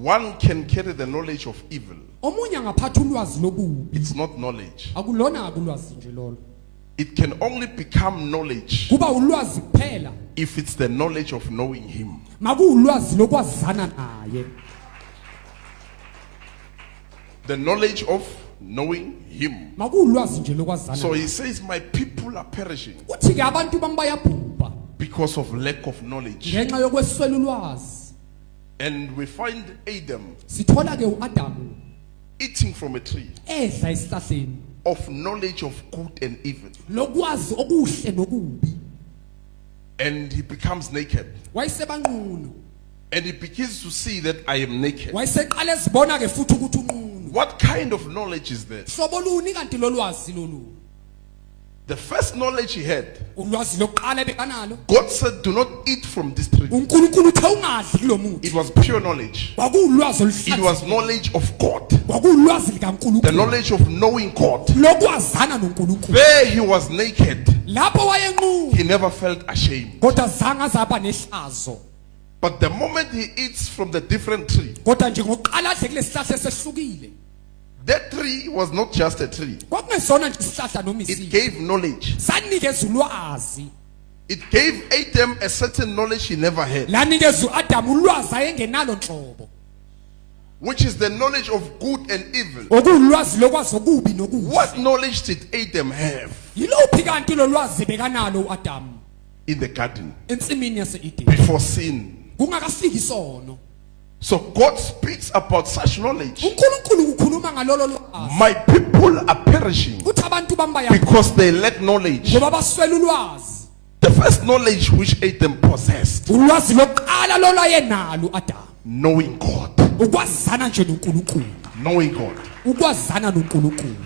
One can carry the knowledge of evil. Omunye angaphatha ulwazi lobubi. It's not knowledge. Akulona ulwazi nje lolo. It can only become knowledge Kuba ulwazi kuphela if it's the knowledge of knowing him. makuulwazi lokwazana naye. The knowledge of knowing him. Makuulwazi nje lokwazana. So he says, my people are perishing Uthi ke abantu bami bayabhubha because of lack of knowledge. ngenxa yokweswela ulwazi. And we find Adam Sithola ke uAdamu eating from a tree edla esihlahleni of knowledge of good and evil. lokwazi okuhle nokubi. And he becomes naked. Wayesebanqunu. And he begins to see that I am naked. Wayeseqala ezibona ke futhi ukuthi unqunu. What kind of knowledge is that? Hlobo luni kanti lolwazi lolu? The first knowledge he had, Ulwazi lokuqala bekanalo. God said, do not eat from this tree. uNkulunkulu uthe ungadli kulomuthi. It was pure knowledge. Kwakuulwazi It oluhlaza. was knowledge of God. Kwakuulwazi The likaNkulunkulu. knowledge of knowing God. Lokwazana noNkulunkulu. There he was naked. Lapho wayenqunu He never felt ashamed. kodwa zange azaba nehlazo. But the moment he eats from the different tree, Kodwa nje ngoqala adle kulesihlahla esehlukile. that tree was not just a tree. Kwakungesona nje isihlahla noma It isiphi. gave knowledge. Sanikeza ulwazi. It gave Adam a certain knowledge he never had, Lanikeza uAdamu ulwazi ayengenalo nhlobo. which is the knowledge of good and evil. Okuulwazi lokwazi okubi nokuhle. What knowledge did Adam have Yiluphi kanti lolwazi bekanalo uAdamu in the garden ensimini yase-Eden? before sin? Kungakafiki isono. So God speaks about such knowledge. uNkulunkulu ukhuluma ngalolo lwazi. My people are perishing Uthi abantu bami because they lack knowledge. ngoba baswela ulwazi. The first knowledge which Adam possessed, Ulwazi lokuqala lolo ayenalo uAdamu. knowing God. Ukwazana nje noNkulunkulu. Knowing God. Ukwazana noNkulunkulu.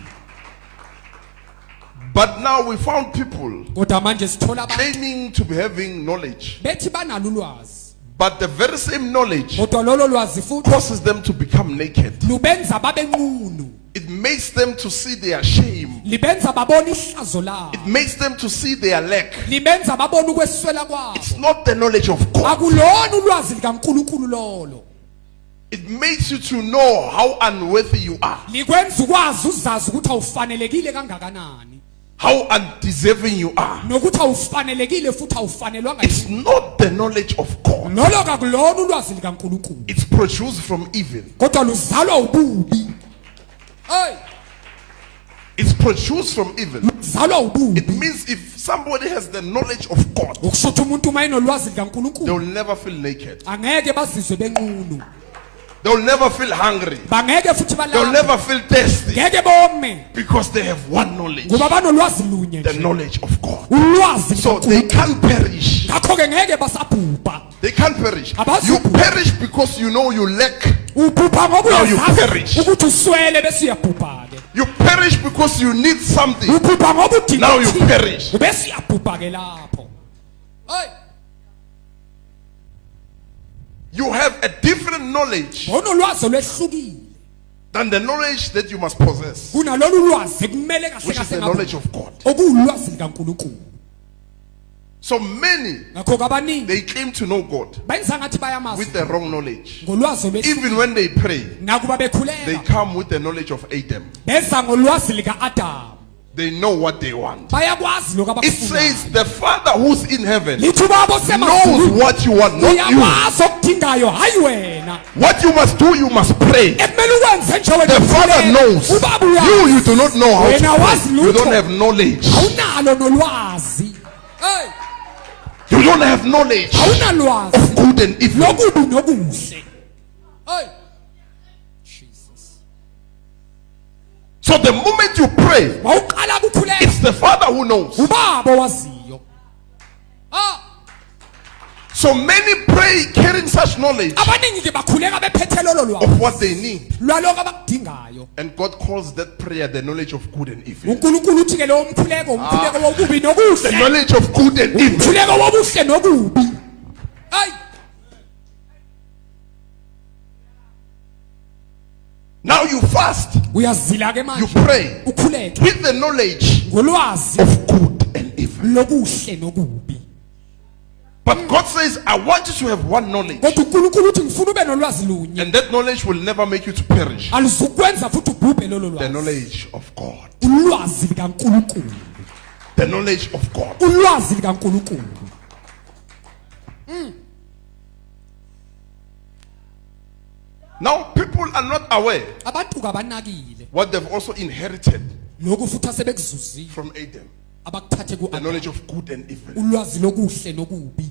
But now we found people Kodwa manje sithola abantu claiming to be having knowledge, bethi banalo ulwazi. but the very same knowledge Kodwa lolo lwazi futhi causes them to become naked. lubenza babenqunu. It makes them to see their shame. Libenza babona ihlazo labo. It makes them to see their lack. Libenza babona ukweswela kwabo. It's not the knowledge of God. Akulona ulwazi likaNkulunkulu lolo. It makes you to know how unworthy you are, Likwenza ukwazi uzazi ukuthi awufanelekile kangakanani. how undeserving you are. Nokuthi awufanelekile futhi awufanelwanga. It's not the knowledge of God. Lolo kakulona ulwazi likaNkulunkulu. It's produced from evil. Kodwa luzalwa ububi. Hey, It's produced from evil. luzalwa ububi. It means if somebody has the knowledge of God, Ukusho umuntu uma enolwazi they likaNkulunkulu will never feel naked. angeke bazizwe benqunu. They will never feel hungry. Bangeke futhi They will balale. never feel thirsty Ngeke bome because they have one knowledge, ngoba banolwazi lunye the nje. knowledge of God. Ulwazi So they likaNkulunkulu. can't perish. Ngakho ke ngeke basabhubha. They can't perish. Abazi You ubhubha. perish because you know you lack. Ubhubha ngoba Now you uyazazi perish. ukuthi uswele bese uyabhubha ke. You perish because you need something. Ubhubha ngoba udinga. Now you okuthile. perish. Bese uyabhubha ke lapho. Hey, You have a different knowledge unolwazi olwehlukile than the knowledge that you must possess, kunalolu lwazi kumele kahle which is the kahle knowledge of God. okuwulwazi likaNkulunkulu. So many, Ngakho kabaningi they claim to know God benza ngathi bayamazi with the wrong knowledge. ngolwazi olwehlukile. Even when they pray, Nakuba they bekhuleka come with the knowledge of Adam. beza ngolwazi likaAdamu. They know what they want. Bayakwazi lokho It says abakufunayo. the Father who's in heaven Lithi ubaba knows osemazulwini what you want, not you. uyakwazi okudingayo hayi wena. What you must do, you must pray. Ekumele ukwenze nje wena. The Father knows. Ubaba You do not know how Wena to wazi pray. You don't lutho. have knowledge. Awunalo nolwazi. Hey, You don't have knowledge awunalwazi of good and evil. lokubi nokuhle. Hey, Jesus. So the moment you pray, Wawuqala ukukhuleka it's the Father who knows. ubaba owaziyo. Ah, So many pray carrying such knowledge abaningi ke bakhuleka bephethe lolo lwazi of what they need. lwaloko abakudingayo. And God calls that prayer the knowledge of good and evil. uNkulunkulu uthi ke lo umkhuleko umkhuleko wokubi The nokuhle. knowledge of good and evil. Umkhuleko wobuhle nokubi. Hey, Now you fast, uyazila ke you manje. pray Ukhuleke with the knowledge ngolwazi of good and evil. lokuhle nokubi. But God says, I want you to have one knowledge. kodwa uNkulunkulu uthi ngifuna ube nolwazi lunye And that knowledge will never make you to perish. alizukwenza futhi ubhubhe lolo The lwazi knowledge of God. ulwazi likaNkulunkulu The knowledge of God. ulwazi likaNkulunkulu Now, people are not aware abantu kabanakile what they've also inherited lokhu futhi asebekuzuzile from Adam. abakuthathe The ku knowledge of good and evil. ulwazi lokuhle nokubi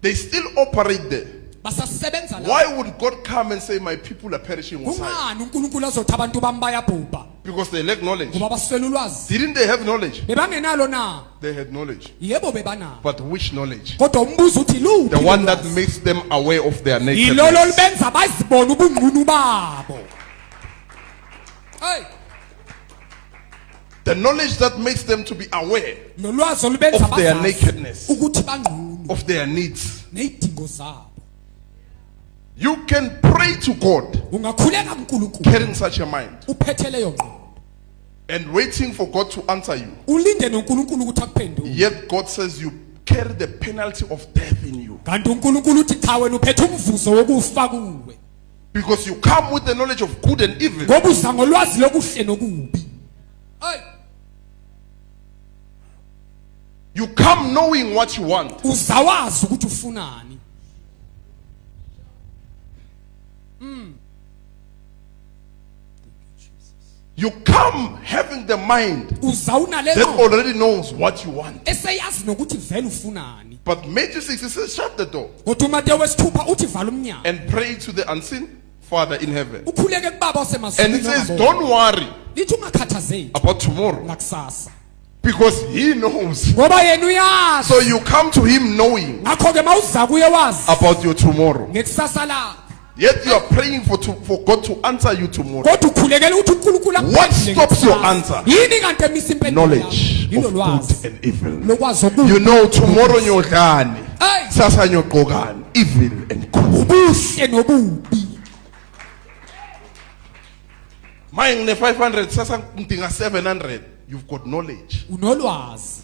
They still operate there. basasebenza la Why would God come and say, my people are perishing on fire? kungani uNkulunkulu azothi abantu bami bayabhubha Because they lack knowledge. ngoba baswela ulwazi Didn't they have knowledge? bebangenalo na They had knowledge. yebo bebanalo But which knowledge? kodwa umbuzo uthi luphi The one that ulwazi? makes them aware of their yilolo nakedness. libenza bazibone ubungqunu babo hey The knowledge that makes them to be aware nolwazi olubenza of their bazazi nakedness, ukuthi bangqunu of their needs. nezidingo zabo You can pray to God ungakhuleka kuNkulunkulu carrying such a mind uphethe leyo ngqondo and waiting for God to answer you. ulinde noNkulunkulu ukuthi akuphendule Yet God says you carry the penalty of death in you. kanti uNkulunkulu uthi cha wena uphethe umvuzo wokufa kuwe Because you come with the knowledge of good and evil. ngoba uza ngolwazi lokuhle nokubi hey You come knowing what you want. uzawazi ukuthi ufunani You come having the mind uza unale that ngqondo already knows what you want. eseyazi nokuthi vele ufunani But Matthew 6, he says, shut the door kodwa uMateyu wesithupha uthi vala umnyango and pray to the unseen Father in heaven. ukhuleke kubaba And it says, osemazulwini don't worry lithi ungakhathazeki about tomorrow ngakusasa because he knows. ngoba yena uyazi So you come to him knowing ngakho ke mawuza kuye wazi about your tomorrow. ngekusasa lakho Yet you are praying for God to answer you tomorrow. kodwa ukhulekela ukuthi uNkulunkulu What akuphendule stops your ngekusasa. answer? yini kanti emisa impendulo Knowledge yilo of lwazi good and evil. lokwazi okubi You know tomorrow nyodlani, Hey. sasa nyogqokani, evil and good. ubuhle nobubi Mine ngine 500 sasa ngidinga 700. You've got knowledge. unolwazi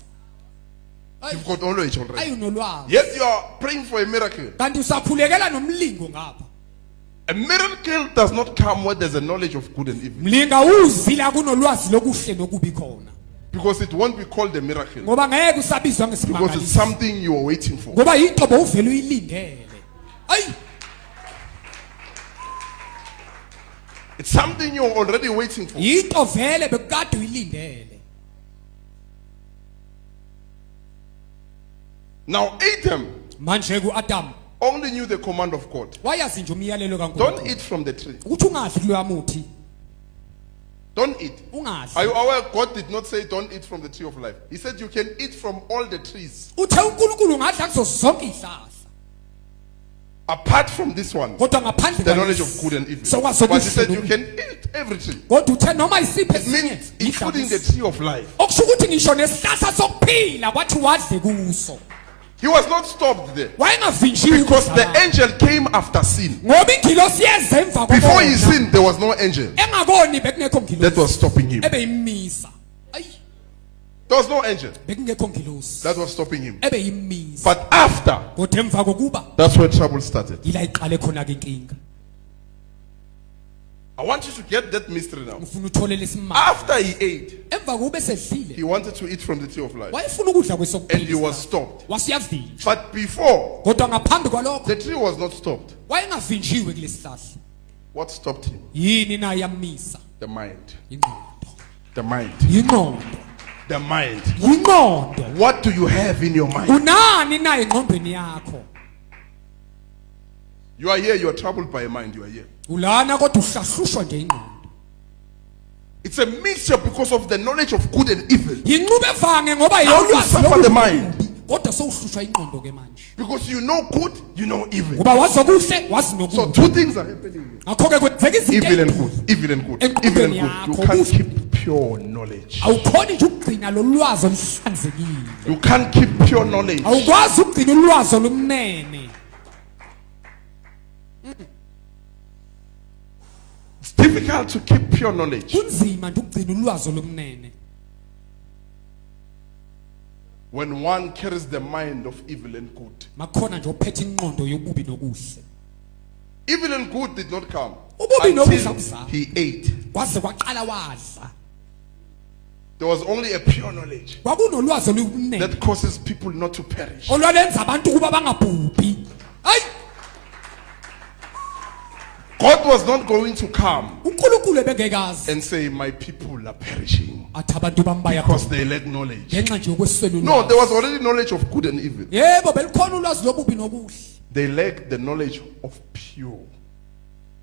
You've got knowledge already. ayi unolwazi Yet you are praying for a miracle. kanti usakhulekela nomlingo ngapha A miracle does not come where there's a knowledge of good and evil. mlinga uzi la kunolwazi lokuhle nokubi khona Because it won't be called a miracle. ngoba ngeke usabizwa Because it's ngesimangaliso something you are waiting for. ngoba yintobo uvele uyilindele ayi It's something you're already waiting for. yinto vele bekade uyilindele Now Adam manje kuAdam only knew the command of God. wayazi nje umyalelo Don't kaNkulunkulu eat from the tree. ukuthi ungadli kuloya muthi Don't eat. Are ungadli you aware God did not say don't eat from the tree of life? He said you can eat from all the trees. uthe uNkulunkulu ungadla kuzo zonke izihlahla Apart from this one, kodwa ngaphandle the knowledge of good and evil. sokwazi But he said okuhle you nokubi. can eat every tree. kodwa uthe noma isiphe It means including the ihlazo tree of life. okusho ukuthi ngisho nesihlahla sokuphila kwathi wadle kuso He was not stopped there. wayengavinjiwe Because the ukuzalana. angel came after sin. ngoba ingilosi yeze emva Before he kokona sinned, there was no angel engakoni bekungekho that ngilosi was stopping him. ebeyimisa ayi There was no angel bekungekho ngilosi that was stopping him. ebeyimisa But after, kodwa emva kokuba that's where trouble started. ila iqale khona ke inkinga I want you to get that mystery now. ngifuna uthole lesimanga After he ate, emva kokuba esedlile he wanted to eat from the tree of life. wayefuna ukudla And he kwesokuphila was stopped. wasiyavinjwa But before, kodwa ngaphambi kwalokho the tree was not stopped. wayengavinjiwe kulesihlahla What stopped him? yini na yamisa The mind. ingqondo The mind. ingqondo The mind. ingqondo What do you have in your mind? unani na engqondweni yakho You are here, you are troubled by a mind. You are here. ulana kodwa uhlahlushwa nje ingqondo It's a mixture because of the knowledge of good and evil. yinqubo evange ngoba How you yolwazi suffer the lokubi, mind. kodwa sowuhlushwa ingqondo ke manje Because you know good, you know evil. ngoba wazi okuhle wazi So nokubi two things are happening. ngakho ke kwenzeka izinto Evil and eziningi. good. Evil and good. Engqondweni Evil and good. yakho, You can't kuhle. keep pure knowledge. awukhoni nje ukugcina lo lwazi oluhlanzekile You can't keep pure knowledge. awukwazi ukugcina ulwazi olumnene It's difficult to keep pure knowledge kunzima nje ukugcina ulwazi olumnene when one carries the mind of evil and good. makhona nje ophethe inqondo yobubi nokuhle. Evil and good did not come Ububi nokuhle until akuzange. he ate. Kwaze kwaqala wadla. There was only a pure knowledge Kwakunolwazi olunene that causes people not to perish. olwalenza abantu kuba bangabhubhi. Hayi, God was not going to come uNkulunkulu ebengekazi and say, my people are perishing athi abantu bami because bayabhubha they lack knowledge. ngenxa nje yokweswela No, there ulwazi. was already knowledge of good and evil. Yebo belikhona ulwazi lobubi nokuhle. They lacked the knowledge of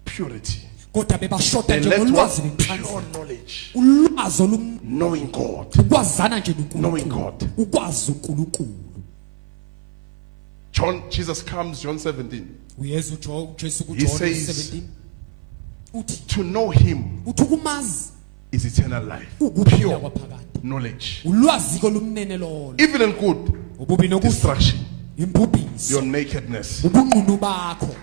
purity. Kodwa bebashota They nje lacked ngolwazi what? nenhlanzi. Pure knowledge. Ulwazi olum Knowing God. ukwazana nje Knowing noNkulunkulu. God. Ukwazi uNkulunkulu. Jesus comes, John 17, Uyesu Jesu ku He John says- 17. Uthi to know him ukumazi is eternal life. ukuphila Pure kwaphakade. knowledge. Ulwazi kolumnene lolo. Evil and good, Ububi nokuhle. destruction, Imbubisi. your nakedness. Ubunqunu bakho.